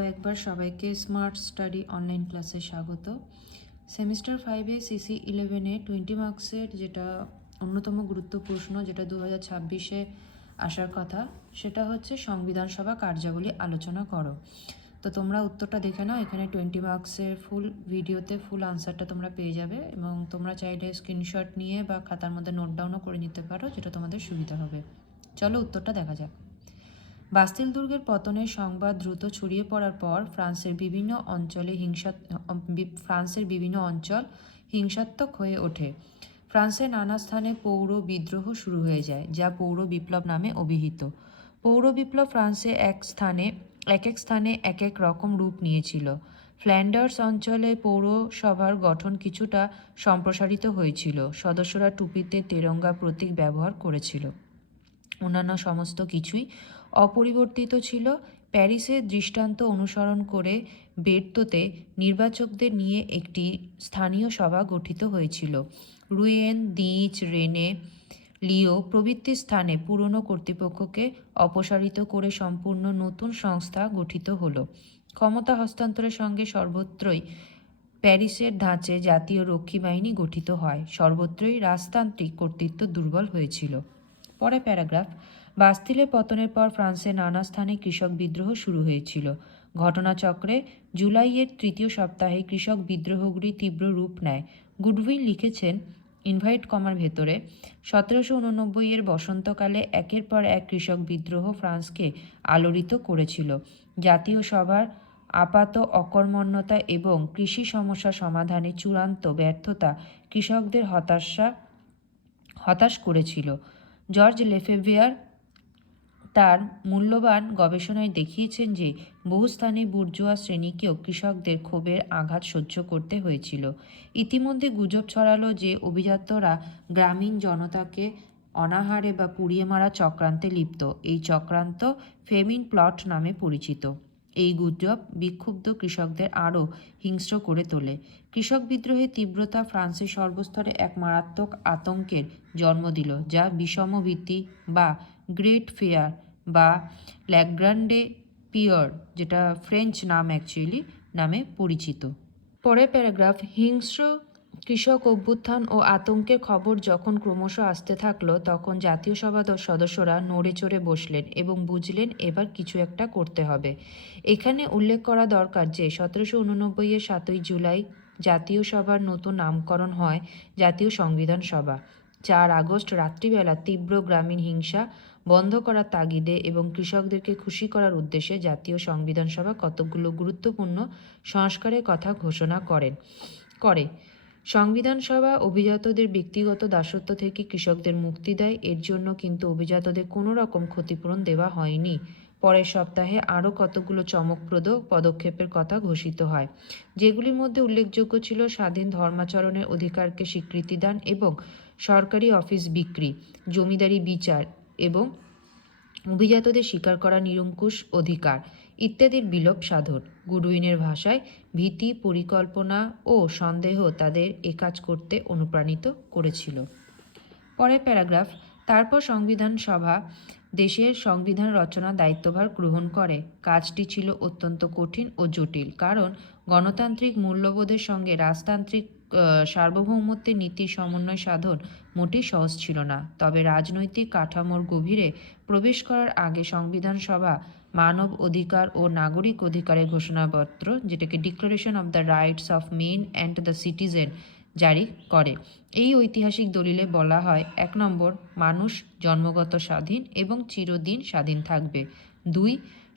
আরও একবার সবাইকে স্মার্ট স্টাডি অনলাইন ক্লাসে স্বাগত। সেমিস্টার 5-এ সিসি 11-এ 20 মার্কসের যেটা অন্যতম গুরুত্ব প্রশ্ন, যেটা 2026-এ আসার কথা, সেটা হচ্ছে সংবিধান সভা কার্যাবলী আলোচনা করো। তো তোমরা উত্তরটা দেখে নাও। এখানে 20 মার্কসের ফুল ভিডিওতে ফুল আনসারটা তোমরা পেয়ে যাবে, এবং তোমরা চাইলে স্ক্রিনশট নিয়ে বা খাতার মধ্যে নোট ডাউনও করে নিতে পারো, যেটা তোমাদের সুবিধা হবে। চলো উত্তরটা দেখা যাক। বাস্তিল দুর্গের পতনের সংবাদ দ্রুত ছড়িয়ে পড়ার পর ফ্রান্সের বিভিন্ন অঞ্চল হিংসাত্মক হয়ে ওঠে। ফ্রান্সের নানা স্থানে পৌর বিদ্রোহ শুরু হয়ে যায়, যা পৌর বিপ্লব নামে অভিহিত। পৌর বিপ্লব ফ্রান্সে এক এক স্থানে এক এক রকম রূপ নিয়েছিল। ফ্ল্যান্ডার্স অঞ্চলে পৌরসভার গঠন কিছুটা সম্প্রসারিত হয়েছিল। সদস্যরা টুপিতে তেরঙ্গা প্রতীক ব্যবহার করেছিল। অন্যান্য সমস্ত কিছুই অপরিবর্তিত ছিল। প্যারিসের দৃষ্টান্ত অনুসরণ করে বের্তোতে নির্বাচকদের নিয়ে একটি স্থানীয় সভা গঠিত হয়েছিল। রুয়েন, দিচ, রেনে, লিও প্রভৃতি স্থানে পুরনো কর্তৃপক্ষকে অপসারিত করে সম্পূর্ণ নতুন সংস্থা গঠিত হলো। ক্ষমতা হস্তান্তরের সঙ্গে সর্বত্রই প্যারিসের ধাঁচে জাতীয় রক্ষী বাহিনী গঠিত হয়। সর্বত্রই রাজতান্ত্রিক কর্তৃত্ব দুর্বল হয়েছিল। পরে প্যারাগ্রাফ। বাস্তিলের পতনের পর ফ্রান্সের নানা স্থানে কৃষক বিদ্রোহ শুরু হয়েছিল। ঘটনাচক্রে জুলাইয়ের তৃতীয় সপ্তাহে কৃষক বিদ্রোহগুলি তীব্র রূপ নেয়। গুডউইন লিখেছেন ইনভাইট কমার ভেতরে, 1789-এর বসন্তকালে একের পর এক কৃষক বিদ্রোহ ফ্রান্সকে আলোড়িত করেছিল। জাতীয় সভার আপাত অকর্মণ্যতা এবং কৃষি সমস্যা সমাধানে চূড়ান্ত ব্যর্থতা কৃষকদের হতাশ করেছিল। জর্জ লেফেভিয়ার তার মূল্যবান গবেষণায় দেখিয়েছেন যে বহু স্থানে বুর্জোয়া শ্রেণীকেও কৃষকদের ক্ষোভের আঘাত সহ্য করতে হয়েছিল। ইতিমধ্যে গুজব ছড়ালো যে অভিজাতরা গ্রামীণ জনতাকে অনাহারে বা পুড়িয়ে মারা চক্রান্তে লিপ্ত। এই চক্রান্ত ফেমিন প্লট নামে পরিচিত। এই গুজব বিক্ষুব্ধ কৃষকদের আরও হিংস্র করে তোলে। কৃষক বিদ্রোহের তীব্রতা ফ্রান্সের সর্বস্তরে এক মারাত্মক আতঙ্কের জন্ম দিল, যা বিষমভীতি বা গ্রেট ফেয়ার বা ল্যাগ্রান্ডে পিয়র, যেটা ফ্রেঞ্চ নাম নামে পরিচিত। পরের প্যারাগ্রাফ। হিংস্র কৃষক অভ্যুত্থান ও আতঙ্কের খবর যখন ক্রমশ আসতে থাকলো, তখন জাতীয় সভার সদস্যরা নড়ে চড়ে বসলেন এবং বুঝলেন এবার কিছু একটা করতে হবে। এখানে উল্লেখ করা দরকার যে 1789-এর 7 জুলাই জাতীয় সভার নতুন নামকরণ হয় জাতীয় সংবিধান সভা। 4 আগস্ট রাত্রিবেলা তীব্র গ্রামীণ হিংসা বন্ধ করার তাগিদে এবং কৃষকদেরকে খুশি করার উদ্দেশ্যে জাতীয় সংবিধান সভা কতকগুলো গুরুত্বপূর্ণ সংস্কারের কথা ঘোষণা করে। সংবিধান সভা অভিজাতদের ব্যক্তিগত দাসত্ব থেকে কৃষকদের মুক্তি দেয়। এর জন্য কিন্তু অভিজাতদের কোনো রকম ক্ষতিপূরণ দেওয়া হয়নি। পরের সপ্তাহে আরও কতগুলো চমকপ্রদ পদক্ষেপের কথা ঘোষিত হয়, যেগুলির মধ্যে উল্লেখযোগ্য ছিল স্বাধীন ধর্মাচরণের অধিকারকে স্বীকৃতি দান এবং সরকারি অফিস বিক্রি, জমিদারি বিচার এবং অভিজাতদের স্বীকার করা নিরঙ্কুশ অধিকার ইত্যাদির বিলোপ সাধন। গুডউইনের ভাষায়, ভীতি, পরিকল্পনা ও সন্দেহ তাদের একাজ করতে অনুপ্রাণিত করেছিল। পরের প্যারাগ্রাফ। তারপর সংবিধান সভা দেশের সংবিধান রচনার দায়িত্বভার গ্রহণ করে। কাজটি ছিল অত্যন্ত কঠিন ও জটিল, কারণ গণতান্ত্রিক মূল্যবোধের সঙ্গে রাজতান্ত্রিক সার্বভৌমত্বের নীতির সমন্বয় সাধন মোটেই সহজ ছিল না। তবে রাজনৈতিক কাঠামোর গভীরে প্রবেশ করার আগে সংবিধান সভা মানব অধিকার ও নাগরিক অধিকারের ঘোষণাপত্র, যেটাকে declaration of the rights of men and the citizen, জারি করে। এই ঐতিহাসিক দলিলে বলা হয়, 1 নম্বর, মানুষ জন্মগত স্বাধীন এবং চিরদিন স্বাধীন থাকবে। 2,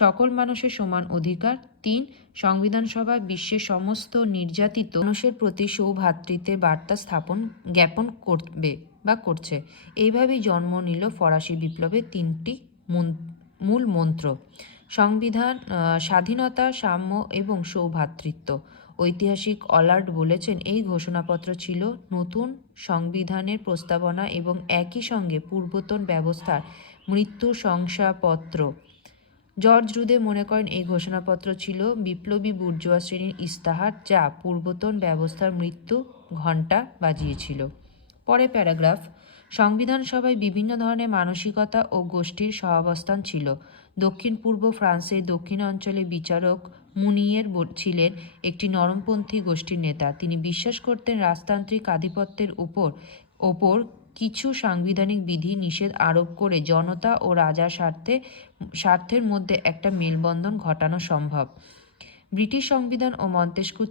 সকল মানুষের সমান অধিকার। 3, সংবিধান সভা বিশ্বের সমস্ত নির্যাতিত মানুষের প্রতি সৌভ্রাতৃত্বের বার্তা জ্ঞাপন করবে বা করছে। এইভাবেই জন্ম নিল ফরাসি বিপ্লবের 3টি মূল মন্ত্র: স্বাধীনতা, সাম্য এবং সৌভ্রাতৃত্ব। ঐতিহাসিক অলার্ড বলেছেন, এই ঘোষণাপত্র ছিল নতুন সংবিধানের প্রস্তাবনা এবং একই সঙ্গে পূর্বতন ব্যবস্থার মৃত্যু শংসাপত্র। জর্জ রুদে মনে করেন এই ঘোষণাপত্র ছিল বিপ্লবী বুর্জোয়া শ্রেণীর ইস্তাহার, যা পূর্বতন ব্যবস্থার মৃত্যু ঘণ্টা বাজিয়েছিল। পরে প্যারাগ্রাফ। সংবিধান সভায় বিভিন্ন ধরনের মানসিকতা ও গোষ্ঠীর সহাবস্থান ছিল। দক্ষিণ পূর্ব ফ্রান্সের দক্ষিণ অঞ্চলে বিচারক মুনিয়ের ছিলেন একটি নরমপন্থী গোষ্ঠীর নেতা। তিনি বিশ্বাস করতেন রাজতান্ত্রিক আধিপত্যের ওপর কিছু সাংবিধানিক বিধি নিষেধ আরোপ করে জনতা ও রাজার স্বার্থের মধ্যে একটা মেলবন্ধন ঘটানো সম্ভব। ব্রিটিশ সংবিধান ও মন্তেস্কু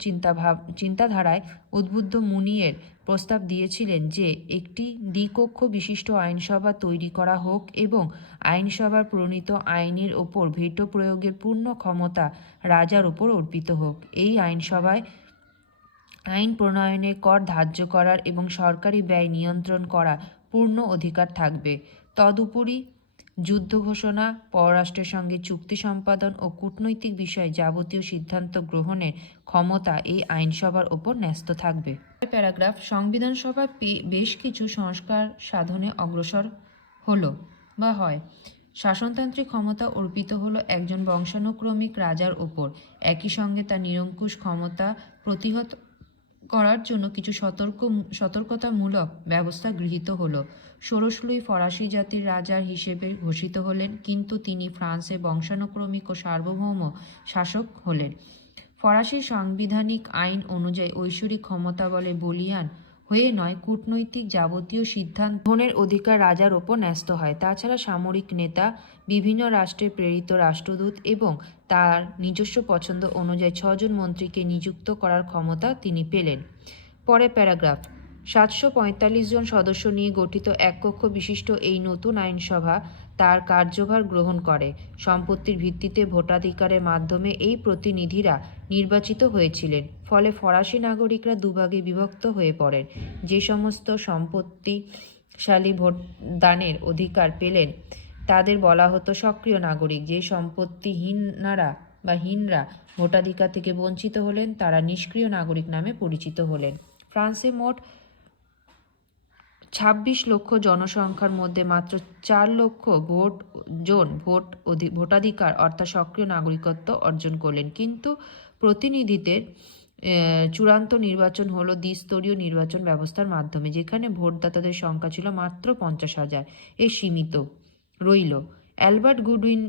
চিন্তাধারায় উদ্বুদ্ধ মুনিয়ের প্রস্তাব দিয়েছিলেন যে একটি দ্বিকক্ষ বিশিষ্ট আইনসভা তৈরি করা হোক এবং আইনসভার প্রণীত আইনের ওপর ভেটো প্রয়োগের পূর্ণ ক্ষমতা রাজার ওপর অর্পিত হোক। এই আইনসভায় আইন প্রণয়নে, কর ধার্য করার এবং সরকারি ব্যয় নিয়ন্ত্রণ করার পূর্ণ অধিকার থাকবে। তদুপরি যুদ্ধ ঘোষণা, পররাষ্ট্রের সঙ্গে চুক্তি সম্পাদন ও কূটনৈতিক বিষয়ে যাবতীয় সিদ্ধান্ত গ্রহণের ক্ষমতা এই আইনসভার ওপর ন্যস্ত থাকবে। প্যারাগ্রাফ, সংবিধান সভা বেশ কিছু সংস্কার সাধনে অগ্রসর হয়। শাসনতান্ত্রিক ক্ষমতা অর্পিত হলো একজন বংশানুক্রমিক রাজার ওপর। একই সঙ্গে তার নিরঙ্কুশ ক্ষমতা প্রতিহত করার জন্য কিছু সতর্কতামূলক ব্যবস্থা গৃহীত হলো। ষোড়শ লুই ফরাসি জাতির রাজা হিসেবে ঘোষিত হলেন, কিন্তু তিনি ফ্রান্সে বংশানুক্রমিক ও সার্বভৌম শাসক হলেন। ফরাসি সাংবিধানিক আইন অনুযায়ী ঐশ্বরিক ক্ষমতা বলে বলীয়ান হয়ে নয়, কূটনৈতিক যাবতীয় সিদ্ধান্ত গ্রহণের অধিকার রাজার ওপর ন্যস্ত হয়। তাছাড়া সামরিক নেতা, বিভিন্ন রাষ্ট্রে প্রেরিত রাষ্ট্রদূত এবং তার নিজস্ব পছন্দ অনুযায়ী 6 জন মন্ত্রীকে নিযুক্ত করার ক্ষমতা তিনি পেলেন। পরে প্যারাগ্রাফ, 745 জন সদস্য নিয়ে গঠিত এক কক্ষ বিশিষ্ট এই নতুন আইনসভা তার কার্যভার গ্রহণ করে। সম্পত্তির ভিত্তিতে ভোটাধিকারের মাধ্যমে এই প্রতিনিধিরা নির্বাচিত হয়েছিলেন। ফলে ফরাসি নাগরিকরা দুভাগে বিভক্ত হয়ে পড়েন। যে সমস্ত সম্পত্তিশালী ভোটদানের অধিকার পেলেন তাদের বলা হতো সক্রিয় নাগরিক। যে হীনরা ভোটাধিকার থেকে বঞ্চিত হলেন তারা নিষ্ক্রিয় নাগরিক নামে পরিচিত হলেন। ফ্রান্সে মোট 26 লক্ষ জনসংখ্যার মধ্যে মাত্র 4 লক্ষ ভোটাধিকার অর্থাৎ সক্রিয় নাগরিকত্ব অর্জন করলেন। কিন্তু প্রতিনিধিদের চূড়ান্ত নির্বাচন হলো দ্বিস্তরীয় নির্বাচন ব্যবস্থার মাধ্যমে, যেখানে ভোটদাতাদের সংখ্যা ছিল মাত্র 50,000 এ সীমিত রইল। অ্যালবার্ট গুডউইন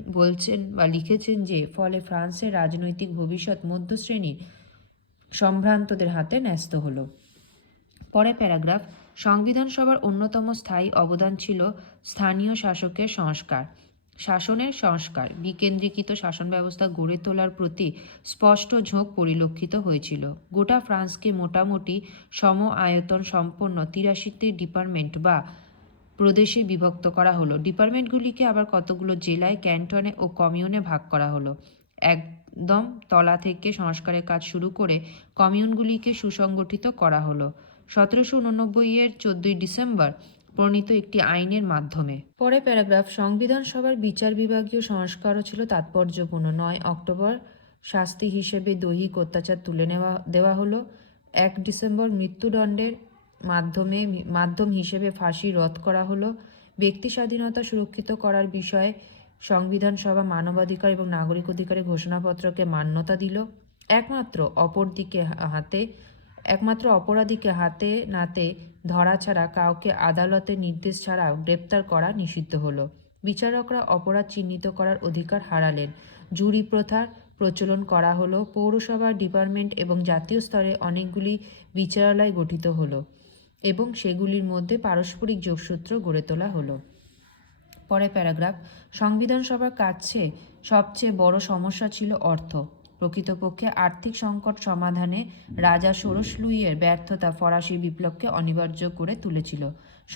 লিখেছেন যে ফলে ফ্রান্সের রাজনৈতিক ভবিষ্যৎ মধ্যশ্রেণীর সম্ভ্রান্তদের হাতে ন্যস্ত হলো। পরে প্যারাগ্রাফ, সংবিধান সভার অন্যতম স্থায়ী অবদান ছিল স্থানীয় শাসনের সংস্কার। বিকেন্দ্রীকৃত শাসন ব্যবস্থা গড়ে তোলার প্রতি স্পষ্ট ঝোঁক পরিলক্ষিত হয়েছিল। গোটা ফ্রান্সকে মোটামুটি সম আয়তন সম্পন্ন 83টি ডিপার্টমেন্ট বা প্রদেশে বিভক্ত করা হলো। ডিপার্টমেন্টগুলিকে আবার কতগুলো জেলায়, ক্যান্টনে ও কমিউনে ভাগ করা হলো। একদম তলা থেকে সংস্কারের কাজ শুরু করে কমিউনগুলিকে সুসংগঠিত করা হলো 1789 14 ডিসেম্বর প্রণীত একটি আইনের মাধ্যমে। পরে প্যারাগ্রাফ, সংবিধান সভার বিচার বিভাগীয় সংস্কারও ছিল তাৎপর্যপূর্ণ। 9 অক্টোবর শাস্তি হিসেবে দৈহিক অত্যাচার তুলে দেওয়া হলো। 1 ডিসেম্বর মৃত্যুদণ্ডের মাধ্যম হিসেবে ফাঁসি রদ করা হলো। ব্যক্তি স্বাধীনতা সুরক্ষিত করার বিষয়ে সংবিধান সভা মানবাধিকার এবং নাগরিক অধিকারের ঘোষণাপত্রকে মান্যতা দিল। একমাত্র অপরাধীকে হাতে নাতে ধরা ছাড়া কাউকে আদালতের নির্দেশ ছাড়াও গ্রেপ্তার করা নিষিদ্ধ হলো। বিচারকরা অপরাধ চিহ্নিত করার অধিকার হারালেন। জুরি প্রথার প্রচলন করা হলো। পৌরসভা, ডিপার্টমেন্ট এবং জাতীয় স্তরে অনেকগুলি বিচারালয় গঠিত হলো এবং সেগুলির মধ্যে পারস্পরিক যোগসূত্র গড়ে তোলা হলো। পরে প্যারাগ্রাফ, সংবিধান সভার কাছে সবচেয়ে বড় সমস্যা ছিল অর্থ। প্রকৃতপক্ষে আর্থিক সংকট সমাধানে রাজা ষোড়শ লুইয়ের ব্যর্থতা ফরাসি বিপ্লবকে অনিবার্য করে তুলেছিল।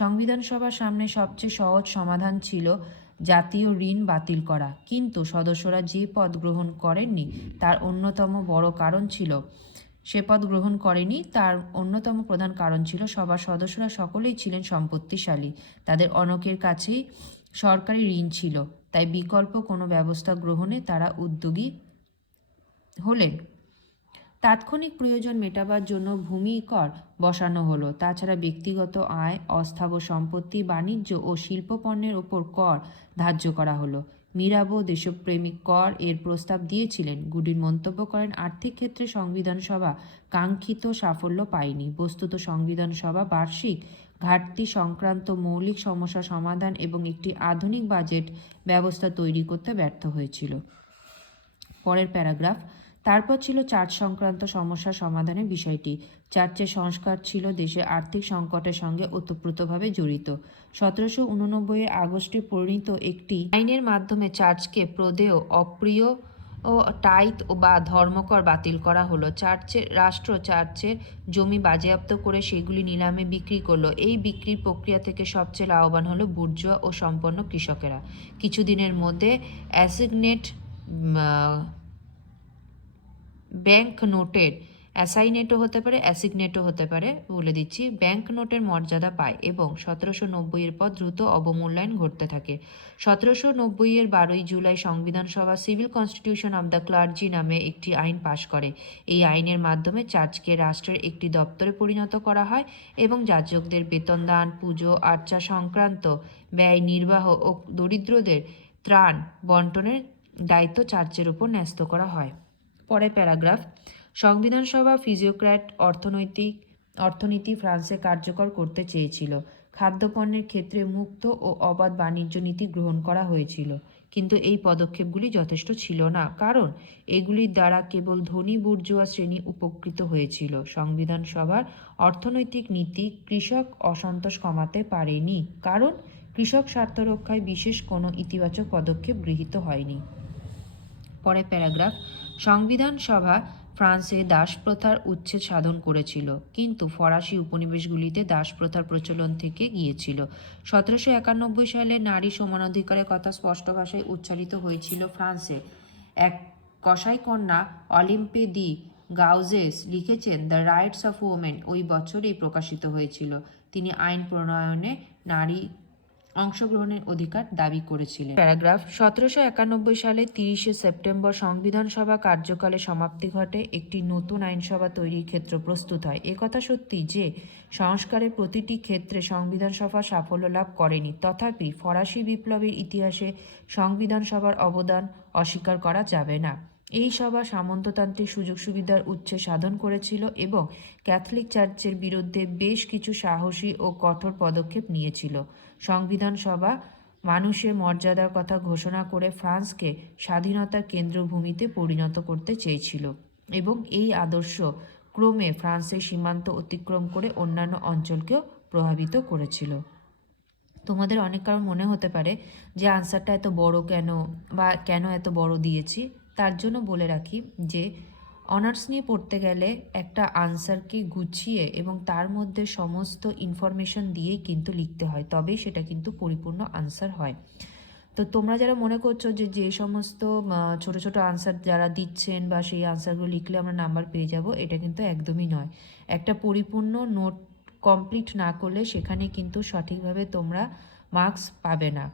সংবিধান সভার সামনে সবচেয়ে সহজ সমাধান ছিল জাতীয় ঋণ বাতিল করা, কিন্তু সদস্যরা যে পদ গ্রহণ করেননি তার অন্যতম প্রধান কারণ ছিল সবার সদস্যরা সকলেই ছিলেন সম্পত্তিশালী। তাদের অনেকের কাছেই সরকারি ঋণ ছিল, তাই বিকল্প কোনো ব্যবস্থা গ্রহণে তারা উদ্যোগী হলেন। তাৎক্ষণিক প্রয়োজন মেটাবার জন্য ভূমি কর বসানো হলো। তাছাড়া ব্যক্তিগত আয়, অস্থাবর সম্পত্তি, বাণিজ্য ও শিল্পপণ্যের ওপর কর ধার্য করা হলো। মিরাবো দেশপ্রেমিক কর এর প্রস্তাব দিয়েছিলেন। গুডিন মন্তব্য করেন, আর্থিক ক্ষেত্রে সংবিধান সভা কাঙ্ক্ষিত সাফল্য পায়নি। বস্তুত সংবিধান সভা বার্ষিক ঘাটতি সংক্রান্ত মৌলিক সমস্যা সমাধান এবং একটি আধুনিক বাজেট ব্যবস্থা তৈরি করতে ব্যর্থ হয়েছিল। পরের প্যারাগ্রাফ, তারপর ছিল চার্চ সংক্রান্ত সমস্যা সমাধানের বিষয়টি। চার্চের সংস্কার ছিল দেশের আর্থিক সংকটের সঙ্গে ওতপ্রোতভাবে জড়িত। 1789 আগস্টে পরিণত একটি আইনের মাধ্যমে চার্চকে প্রদেয়, অপ্রিয় ও টাইথ বা ধর্মকর বাতিল করা হলো। রাষ্ট্র চার্চের জমি বাজেয়াপ্ত করে সেগুলি নিলামে বিক্রি করলো। এই বিক্রির প্রক্রিয়া থেকে সবচেয়ে লাভবান হলো বুর্জোয়া ও সম্পন্ন কৃষকেরা। কিছুদিনের মধ্যে অ্যাসিগনেট ব্যাংক নোটের অ্যাসাইনেটও হতে পারে, অ্যাসিগনেটও হতে পারে, বলে দিচ্ছি, ব্যাংক নোটের মর্যাদা পায় এবং 1790 পর দ্রুত অবমূল্যায়ন ঘটতে থাকে। 1790 12 জুলাই সংবিধান সভা civil constitution of the clergy নামে একটি আইন পাশ করে। এই আইনের মাধ্যমে চার্চকে রাষ্ট্রের একটি দপ্তরে পরিণত করা হয় এবং যাজকদের বেতনদান, পুজো আর্চা সংক্রান্ত ব্যয় নির্বাহ ও দরিদ্রদের ত্রাণ বন্টনের দায়িত্ব চার্চের উপর ন্যস্ত করা হয়। পরে প্যারাগ্রাফ, সংবিধান সভা ফিজিওক্র্যাট অর্থনীতি ফ্রান্সে কার্যকর করতে চেয়েছিল। খাদ্যপণ্যের ক্ষেত্রে মুক্ত ও অবাধ বাণিজ্য নীতি গ্রহণ করা হয়েছিল, কিন্তু এই পদক্ষেপগুলি যথেষ্ট ছিল না, কারণ এগুলির দ্বারা কেবল ধনী বুর্জোয়া শ্রেণী উপকৃত হয়েছিল। সংবিধান সভার অর্থনৈতিক নীতি কৃষক অসন্তোষ কমাতে পারেনি, কারণ কৃষক স্বার্থ রক্ষায় বিশেষ কোনো ইতিবাচক পদক্ষেপ গৃহীত হয়নি। পরে প্যারাগ্রাফ, সংবিধান সভা ফ্রান্সে দাসপ্রথার উচ্ছেদ সাধন করেছিল, কিন্তু ফরাসি উপনিবেশগুলিতে দাসপ্রথার প্রচলন থেকে গিয়েছিল। 1791 সালে নারী সমানাধিকারের কথা স্পষ্ট ভাষায় উচ্চারিত হয়েছিল ফ্রান্সে। এক কসাইকন্যা অলিম্পে দি গাউজেস লিখেছেন, দ্য রাইটস অফ ওমেন ওই বছরেই প্রকাশিত হয়েছিল। তিনি আইন প্রণয়নে নারী অংশগ্রহণের অধিকার দাবি করেছিলেন। প্যারাগ্রাফ, 1791 সালে 30 সেপ্টেম্বর সংবিধান সভা কার্যকালে সমাপ্তি ঘটে। একটি নতুন আইনসভা তৈরির ক্ষেত্র প্রস্তুত হয়। একথা সত্যি যে সংস্কারের প্রতিটি ক্ষেত্রে সংবিধান সভা সাফল্য লাভ করেনি, তথাপি ফরাসি বিপ্লবের ইতিহাসে সংবিধান সভার অবদান অস্বীকার করা যাবে না। এই সভা সামন্ততান্ত্রিক সুযোগ সুবিধার উচ্ছেদ সাধন করেছিল এবং ক্যাথলিক চার্চের বিরুদ্ধে বেশ কিছু সাহসী ও কঠোর পদক্ষেপ নিয়েছিল। সংবিধান সভা মানুষের মর্যাদার কথা ঘোষণা করে ফ্রান্সকে স্বাধীনতার কেন্দ্রভূমিতে পরিণত করতে চেয়েছিল এবং এই আদর্শ ক্রমে ফ্রান্সের সীমান্ত অতিক্রম করে অন্যান্য অঞ্চলকেও প্রভাবিত করেছিল। তোমাদের অনেক কারণ মনে হতে পারে যে আনসারটা এত বড় কেন, বা কেন এত বড় দিয়েছি। তার জন্য বলে রাখি যে অনার্স নিয়ে পড়তে গেলে একটা আনসারকে গুছিয়ে এবং তার মধ্যে সমস্ত ইনফরমেশন দিয়েই কিন্তু লিখতে হয়, তবেই সেটা কিন্তু পরিপূর্ণ আনসার হয়। তো তোমরা যারা মনে করছো যে সমস্ত ছোট ছোট আনসার যারা দিচ্ছেন বা সেই আনসারগুলো লিখলে আমরা নাম্বার পেয়ে যাব, এটা কিন্তু একদমই নয়। একটা পরিপূর্ণ নোট কমপ্লিট না করলে সেখানে কিন্তু সঠিকভাবে তোমরা মার্কস পাবে না।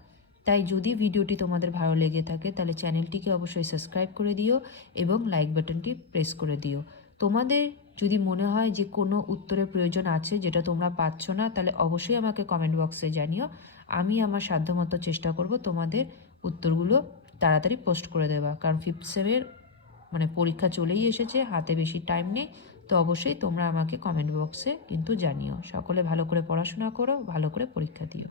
তাই যদি ভিডিওটি তোমাদের ভালো লেগে থাকে তাহলে চ্যানেলটিকে অবশ্যই সাবস্ক্রাইব করে দিও এবং লাইক বাটনটি প্রেস করে দিও। তোমাদের যদি মনে হয় যে কোনো উত্তরের প্রয়োজন আছে যেটা তোমরা পাচ্ছ না, তাহলে অবশ্যই আমাকে কমেন্ট বক্সে জানিও। আমি আমার সাধ্যমতো চেষ্টা করব তোমাদের উত্তরগুলো তাড়াতাড়ি পোস্ট করে দেওয়া, কারণ 5th সেমের পরীক্ষা চলেই এসেছে, হাতে বেশি টাইম নেই। তো অবশ্যই তোমরা আমাকে কমেন্ট বক্সে কিন্তু জানিও। সকলে ভালো করে পড়াশোনা করো, ভালো করে পরীক্ষা দিও।